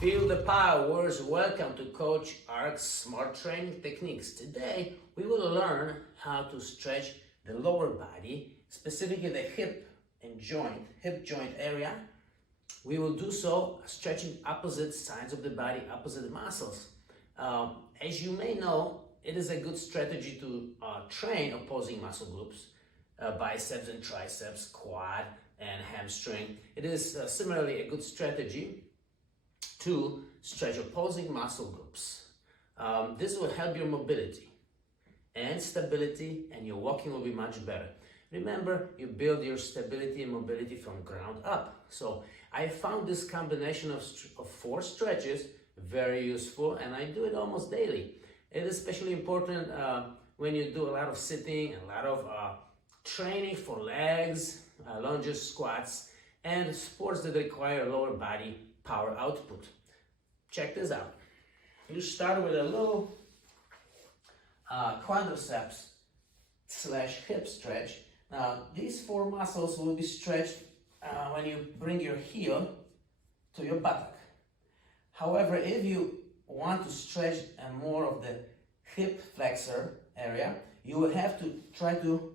Feel the powers. Welcome to Coach Ark's Smart Training Techniques. Today we will learn how to stretch the lower body, specifically the hip joint area. We will do so stretching opposite sides of the body, opposite muscles. As you may know, it is a good strategy to train opposing muscle groups, biceps and triceps, quad and hamstring. It is similarly a good strategy to stretch opposing muscle groups. This will help your mobility and stability, and your walking will be much better. Remember, you build your stability and mobility from ground up. So I found this combination of 4 stretches very useful, and I do it almost daily. It is especially important when you do a lot of sitting, a lot of training for legs, lunges, squats, and sports that require lower body power output. Check this out. You start with a little quadriceps / hip stretch. Now, these 4 muscles will be stretched when you bring your heel to your buttock. However, if you want to stretch more of the hip flexor area, you will have to try to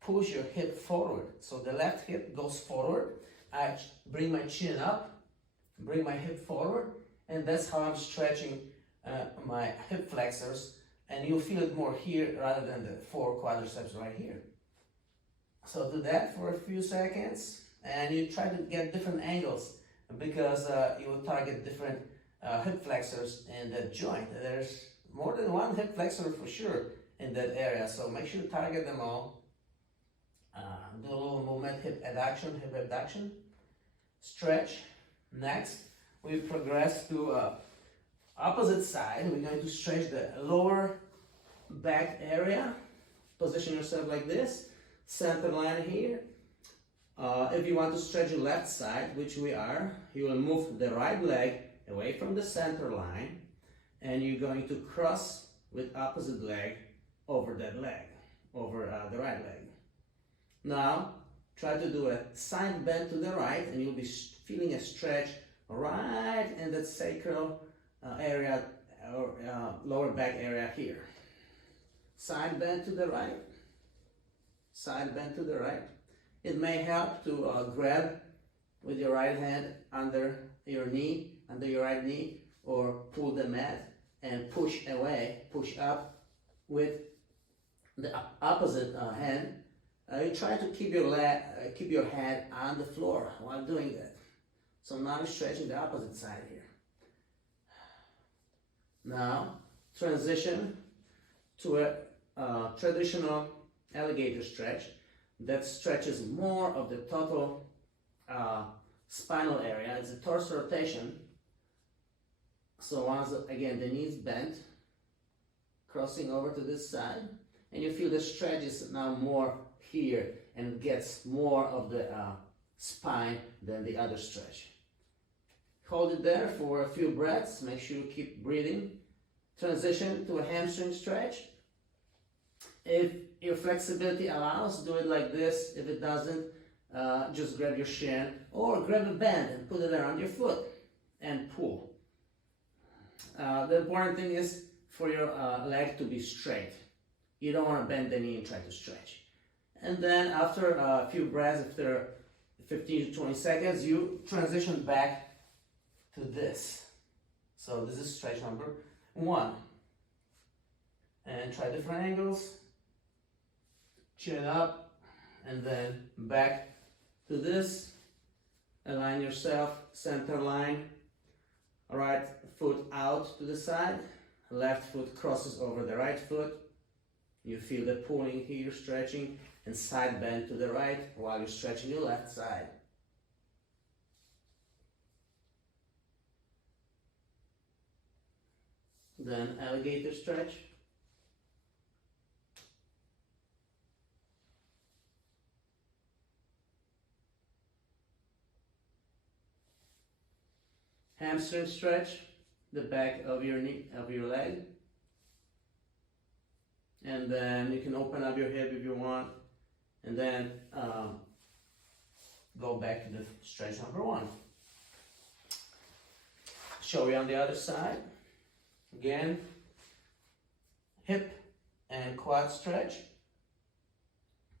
push your hip forward. So the left hip goes forward. I bring my chin up, bring my hip forward, and that's how I'm stretching my hip flexors. And you'll feel it more here rather than the 4 quadriceps right here. So do that for a few seconds, and you try to get different angles because you will target different hip flexors in that joint. There's more than one hip flexor for sure in that area, so make sure you target them all. Do a little movement, hip abduction, stretch. Next, we progress to opposite side. We're going to stretch the lower back area. Position yourself like this, center line here. If you want to stretch your left side, which we are, you will move the right leg away from the center line, and you're going to cross with opposite leg over that leg, over the right leg. Now, try to do a side bend to the right, and you'll be feeling a stretch right in that sacral area or lower back area here. Side bend to the right, side bend to the right. It may help to grab with your right hand under your knee, under your right knee, or pull the mat and push away, push up with the opposite hand. You try to keep your head on the floor while doing that. So now you're stretching the opposite side here. Now transition to a traditional alligator stretch that stretches more of the total spinal area. It's a torso rotation. So once again the knees bent, crossing over to this side, and you feel the stretch is now more here and gets more of the spine than the other stretch. Hold it there for a few breaths. Make sure you keep breathing. Transition to a hamstring stretch. If your flexibility allows, do it like this. If it doesn't, just grab your shin or grab a band and put it around your foot and pull. The important thing is for your leg to be straight. You don't want to bend the knee and try to stretch. And then after a few breaths, after 15 to 20 seconds, you transition back to this. So this is stretch number 1. And try different angles. Chin up, and then back to this. Align yourself, center line. Right foot out to the side. Left foot crosses over the right foot. You feel the pulling here, stretching, and side bend to the right while you're stretching your left side. Then alligator stretch. Hamstring stretch, the back of your knee, of your leg. And then you can open up your hip if you want, and then go back to the stretch number 1. Show you on the other side. Again, hip and quad stretch.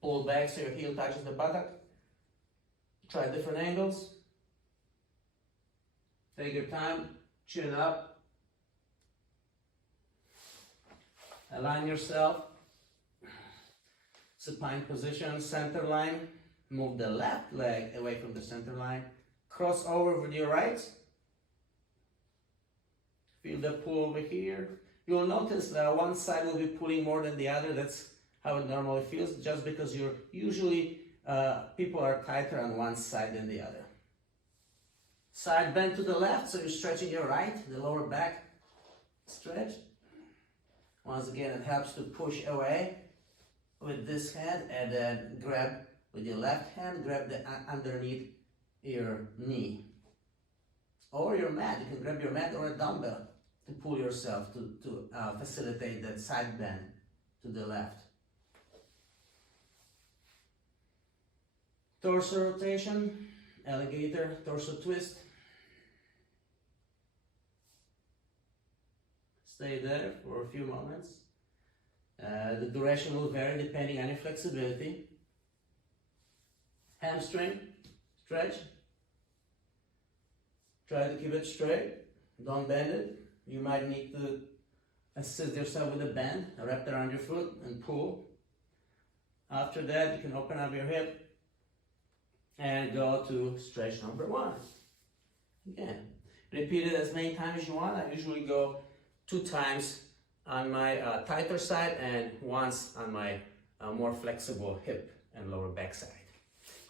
Pull back so your heel touches the buttock. Try different angles. Take your time, chin up. Align yourself. Supine position, center line. Move the left leg away from the center line. Cross over with your right. Feel the pull over here. You'll notice that one side will be pulling more than the other. That's how it normally feels, just because you're usually, people are tighter on one side than the other. Side bend to the left, so you're stretching your right, the lower back stretch. Once again, it helps to push away with this hand and then grab with your left hand, grab the underneath your knee. Or your mat, you can grab your mat or a dumbbell to pull yourself to facilitate that side bend to the left. Torso rotation, alligator, torso twist. Stay there for a few moments. The duration will vary depending on your flexibility. Hamstring, stretch. Try to keep it straight, don't bend it. You might need to assist yourself with a bend, wrap it around your foot and pull. After that, you can open up your hip and go to stretch number 1. Again, repeat it as many times as you want. I usually go 2 times on my tighter side and once on my more flexible hip and lower back side.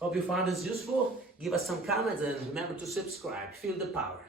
Hope you found this useful. Give us some comments and remember to subscribe. Feel the power.